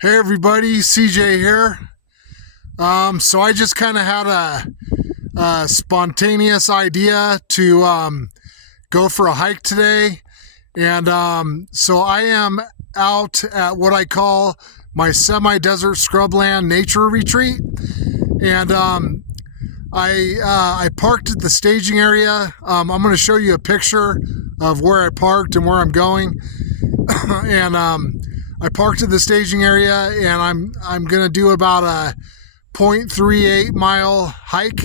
Hey everybody, CJ here. So I just kind of had a spontaneous idea to go for a hike today, and so I am out at what I call my semi-desert scrubland nature retreat, and I parked at the staging area. I'm going to show you a picture of where I parked and where I'm going, and I parked at the staging area, and I'm gonna do about a 0.38 mile hike,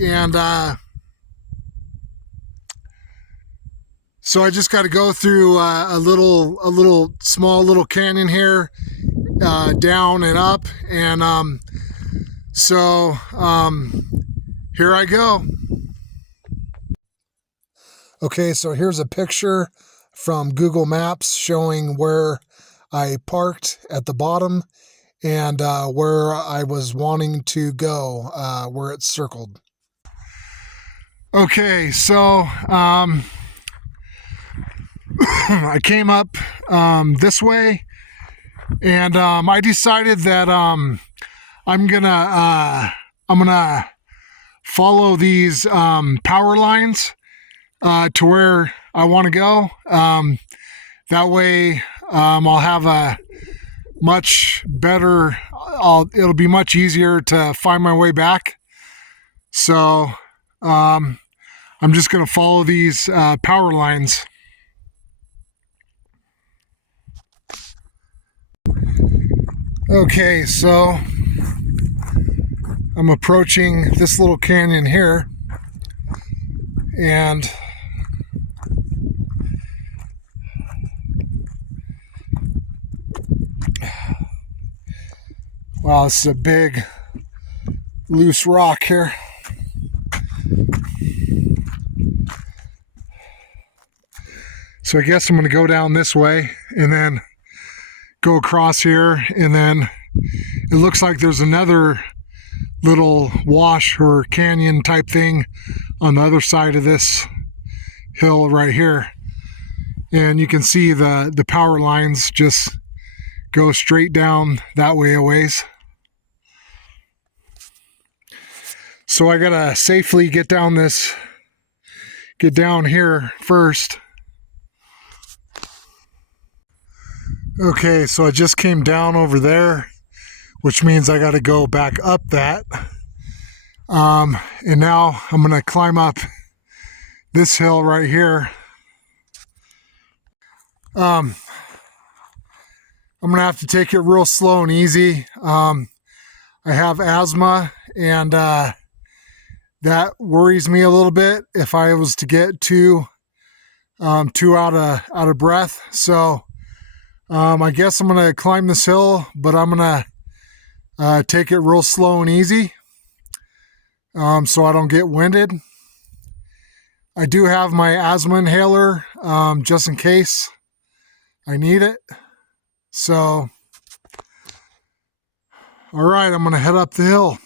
and so I just got to go through a small little canyon here, down and up, and here I go. Okay, so here's a picture from Google Maps showing where I parked at the bottom and where I was wanting to go, where it's circled. Okay, so I came up this way, and I decided that I'm gonna follow these power lines to where I want to go. That way I'll have a much better, it'll be much easier to find my way back. So I'm just going to follow these power lines. Okay, so I'm approaching this little canyon here, and wow, this is a big loose rock here. So I guess I'm going to go down this way and then go across here, and then it looks like there's another little wash or canyon type thing on the other side of this hill right here. And you can see the power lines just go straight down that way a ways. So I gotta safely get down here first. Okay, so I just came down over there, which means I gotta go back up that. And now I'm gonna climb up this hill right here. I'm gonna have to take it real slow and easy. I have asthma, and that worries me a little bit if I was to get too out of breath. So I guess I'm gonna climb this hill, but I'm gonna take it real slow and easy, so I don't get winded. I do have my asthma inhaler, just in case I need it. So, all right, I'm gonna head up the hill.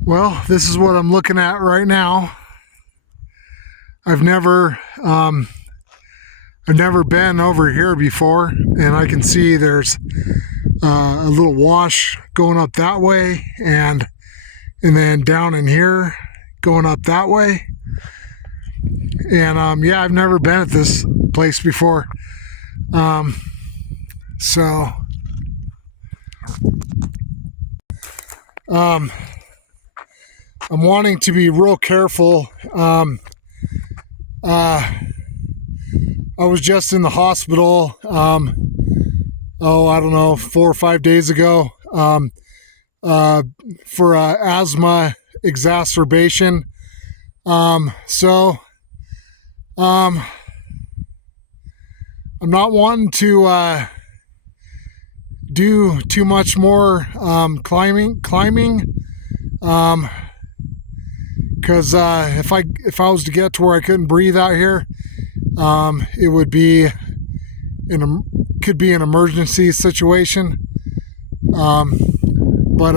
Well, this is what I'm looking at right now. I've never been over here before, and I can see there's a little wash going up that way, and then down in here going up that way. And yeah, I've never been at this place before. So I'm wanting to be real careful. I was just in the hospital, I don't know, 4 or 5 days ago, for asthma exacerbation. So I'm not wanting to do too much more climbing, because if I was to get to where I couldn't breathe out here, it would be could be an emergency situation. But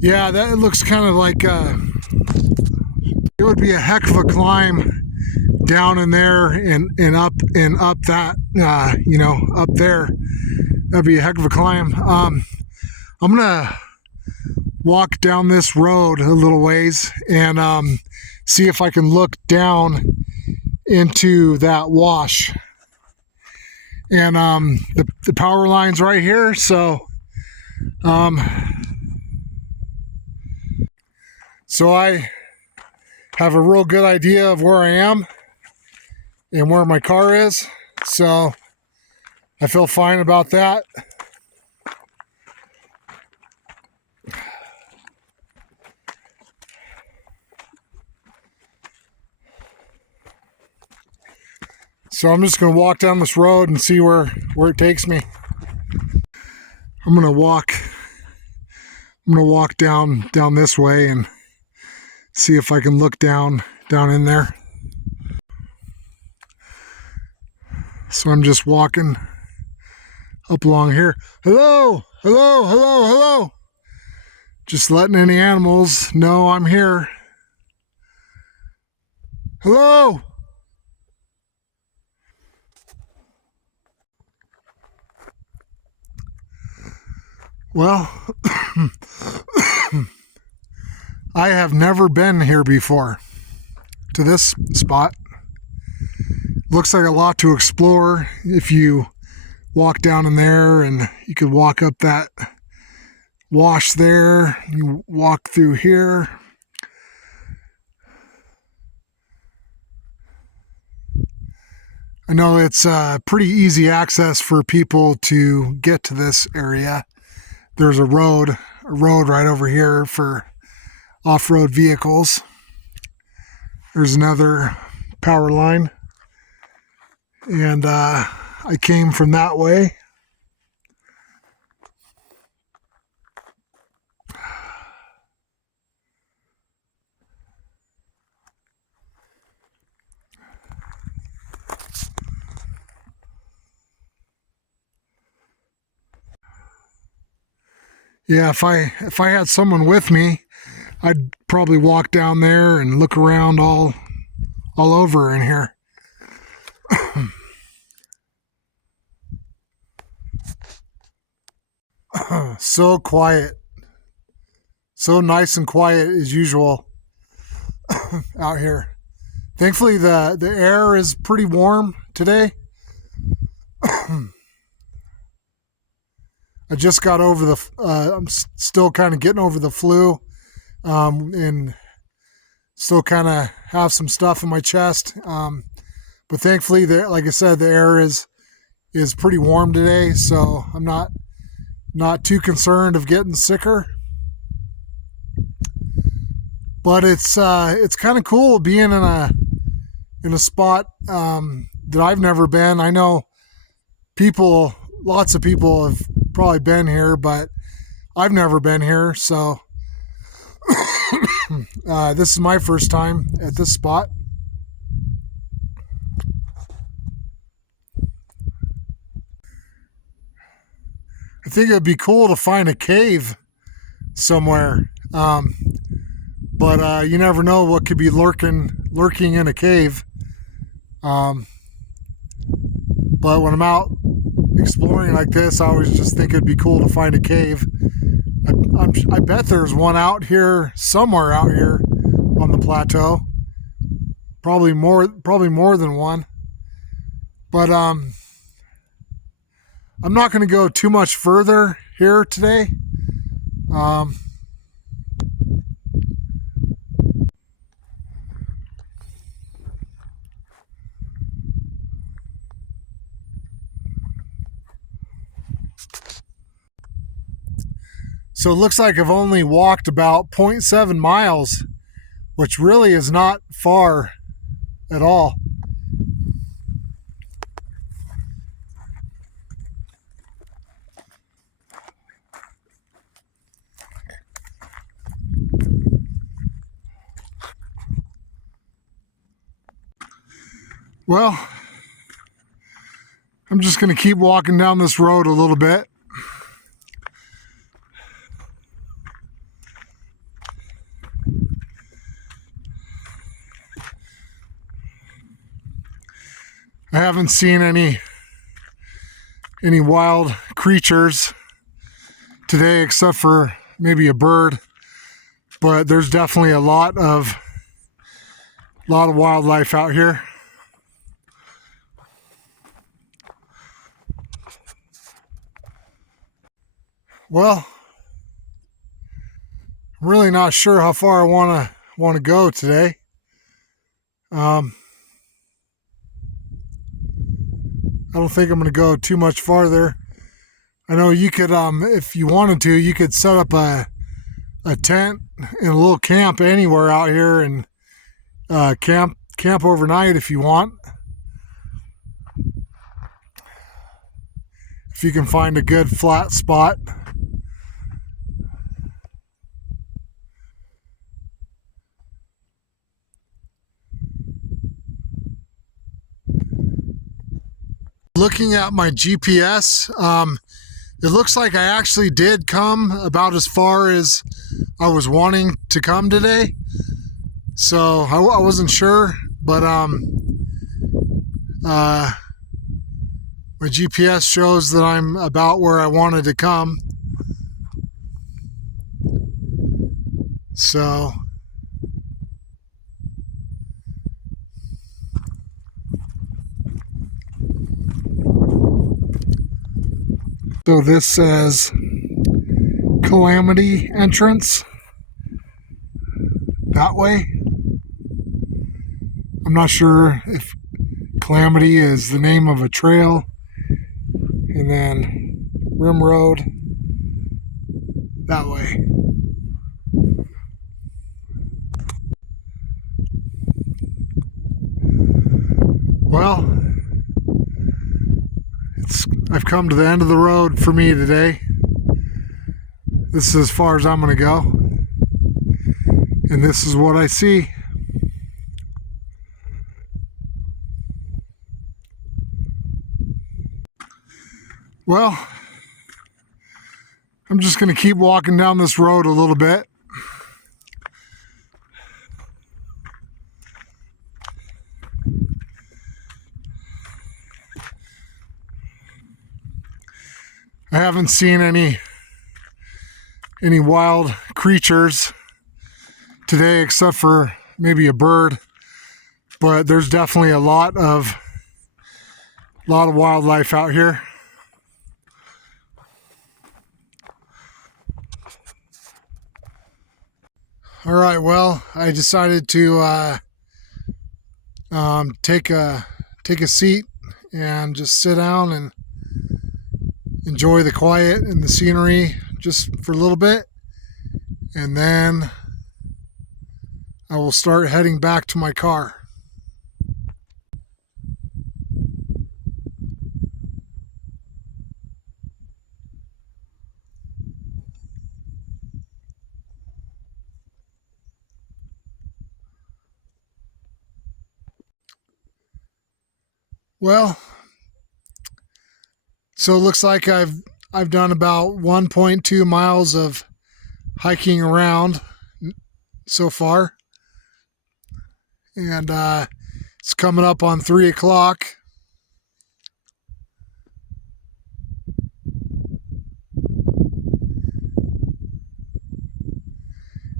yeah, that looks kind of like it would be a heck of a climb down in there and up that, up there. That'd be a heck of a climb. I'm gonna walk down this road a little ways and see if I can look down into that wash. And the power line's right here, so I have a real good idea of where I am and where my car is, so I feel fine about that. So I'm just going to walk down this road and see where it takes me. I'm going to walk down this way and see if I can look down in there. So I'm just walking up along here. Hello, hello, hello, hello. Just letting any animals know I'm here. Hello. Well, I have never been here before to this spot. Looks like a lot to explore if you walk down in there, and you could walk up that wash there. You walk through here. I know it's pretty easy access for people to get to this area. There's a road right over here for off-road vehicles. There's another power line, and I came from that way. Yeah, if I had someone with me, I'd probably walk down there and look around all over in here. So quiet. So nice and quiet as usual out here. Thankfully the air is pretty warm today. I just got over I'm still kind of getting over the flu, and still kind of have some stuff in my chest. But thankfully, like I said, the air is pretty warm today, so I'm not too concerned of getting sicker. But it's kind of cool being in a spot that I've never been. I know lots of people have probably been here, but I've never been here, so this is my first time at this spot. I think it'd be cool to find a cave somewhere, but you never know what could be lurking in a cave. But when I'm out exploring like this, I always just think it'd be cool to find a cave. I bet there's one somewhere out here on the plateau. Probably more than one. But I'm not going to go too much further here today. So it looks like I've only walked about 0.7 miles, which really is not far at all. Well, I'm just going to keep walking down this road a little bit. haven't seen any wild creatures today except for maybe a bird, but there's definitely a lot of wildlife out here. Well, I'm really not sure how far I want to go today. I don't think I'm going to go too much farther. I know you could, if you wanted to, you could set up a tent and a little camp anywhere out here and camp overnight if you want. If you can find a good flat spot. Looking at my GPS, it looks like I actually did come about as far as I was wanting to come today. So I wasn't sure, but my GPS shows that I'm about where I wanted to come. So this says Calamity entrance that way. I'm not sure if Calamity is the name of a trail, and then Rim Road that way. Well, I've come to the end of the road for me today. This is as far as I'm going to go. And this is what I see. Well, I'm just going to keep walking down this road a little bit. I haven't seen any wild creatures today except for maybe a bird, but there's definitely a lot of wildlife out here. All right, well, I decided to take a seat and just sit down and enjoy the quiet and the scenery just for a little bit, and then I will start heading back to my car. Well, so it looks like I've done about 1.2 miles of hiking around so far, and it's coming up on 3 o'clock.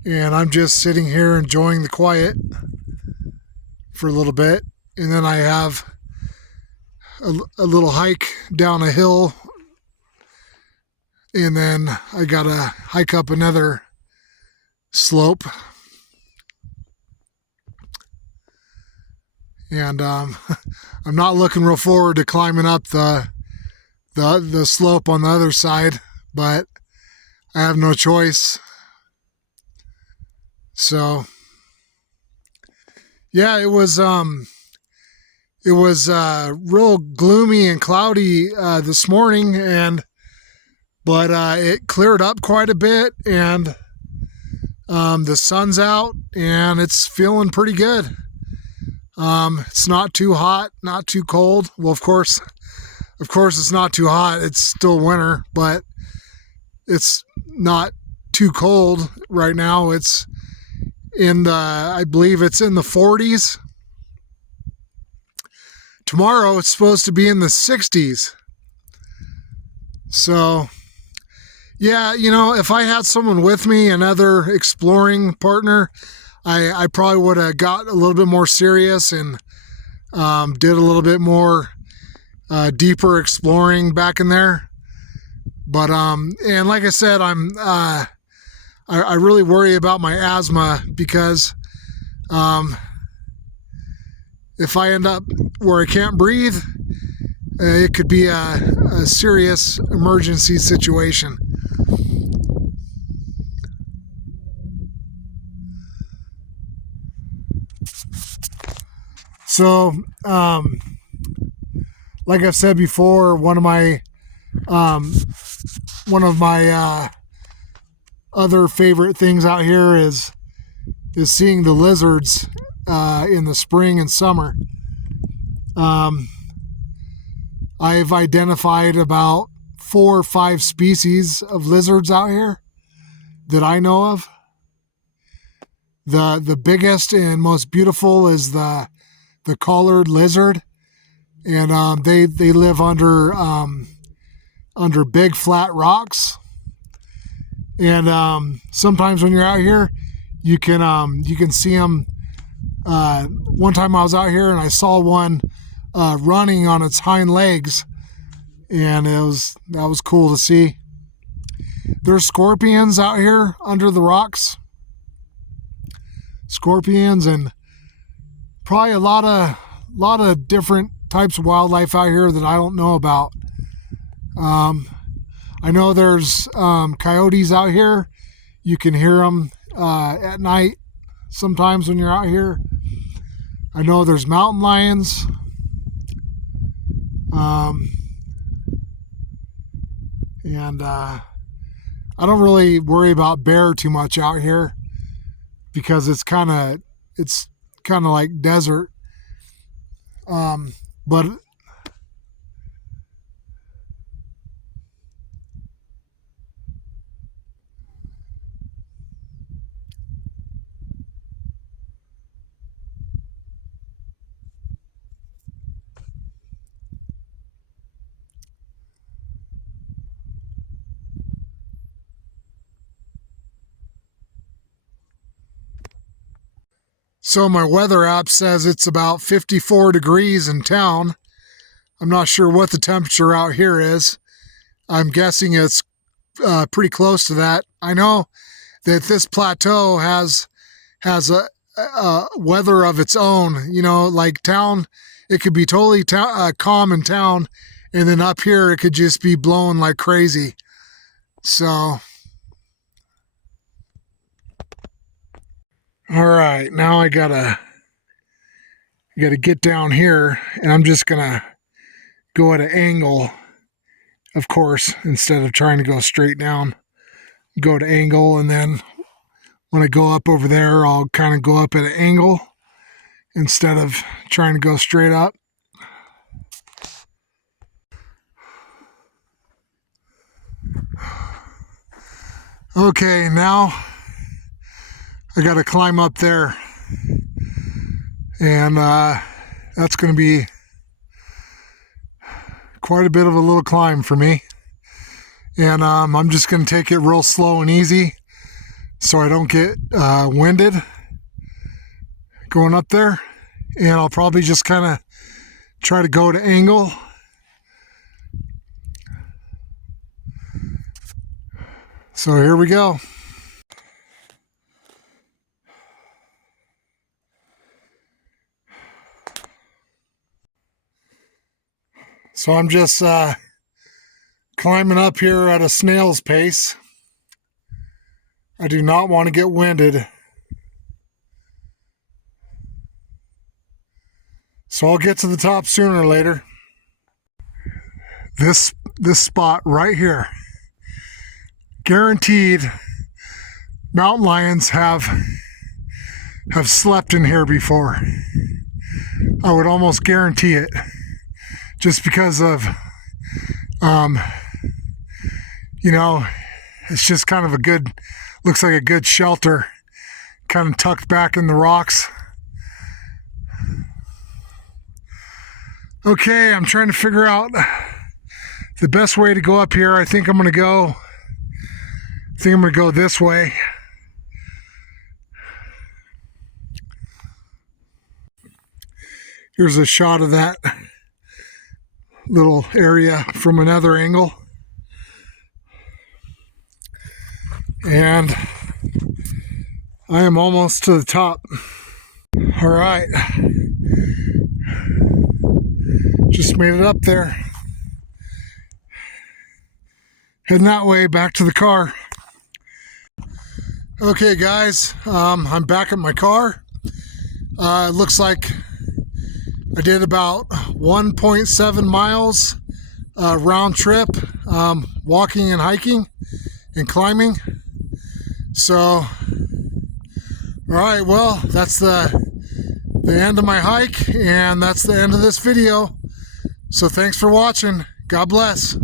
And I'm just sitting here enjoying the quiet for a little bit, and then I have a little hike down a hill, and then I gotta hike up another slope, and I'm not looking real forward to climbing up the slope on the other side, but I have no choice. So yeah, it was real gloomy and cloudy this morning, but it cleared up quite a bit, and the sun's out and it's feeling pretty good. It's not too hot, not too cold. Well, of course it's not too hot. It's still winter, but it's not too cold right now. It's I believe it's in the 40s. tomorrow it's supposed to be in the 60s. So yeah, you know, if I had someone with me, another exploring partner, I probably would have got a little bit more serious and did a little bit more deeper exploring back in there. But and like I said, I really worry about my asthma because if I end up where I can't breathe, it could be a serious emergency situation. So, like I've said before, one of my other favorite things out here is seeing the lizards in the spring and summer. I've identified about 4 or 5 species of lizards out here that I know of. The biggest and most beautiful is the collared lizard, and they live under big flat rocks. And sometimes when you're out here, you can see them. One time I was out here and I saw one running on its hind legs, and that was cool to see. There's scorpions out here under the rocks. Scorpions and probably a lot of different types of wildlife out here that I don't know about. I know there's coyotes out here. You can hear them at night sometimes when you're out here. I know there's mountain lions. And I don't really worry about bear too much out here because it's kind of like desert. But so my weather app says it's about 54 degrees in town. I'm not sure what the temperature out here is. I'm guessing it's pretty close to that. I know that this plateau has a weather of its own. You know, like town, it could be totally calm in town, and then up here it could just be blowing like crazy. So, all right, now I gotta get down here, and I'm just gonna go at an angle, of course, instead of trying to go straight down. Go at an angle, and then when I go up over there, I'll kind of go up at an angle instead of trying to go straight up. Okay, now I got to climb up there, and that's going to be quite a bit of a little climb for me. And I'm just going to take it real slow and easy so I don't get winded going up there. And I'll probably just kind of try to go to angle. So here we go. So I'm just climbing up here at a snail's pace. I do not want to get winded. So I'll get to the top sooner or later. This spot right here, guaranteed mountain lions have slept in here before. I would almost guarantee it, just because of you know, it's just kind of looks like a good shelter, kind of tucked back in the rocks. Okay, I'm trying to figure out the best way to go up here. I think I'm gonna go this way. Here's a shot of that little area from another angle. And I am almost to the top. All right. Just made it up there. Heading that way back to the car. Okay guys, I'm back at my car. It looks like I did about 1.7 miles round trip, walking and hiking and climbing. So, all right, well, that's the end of my hike, and that's the end of this video. So thanks for watching. God bless.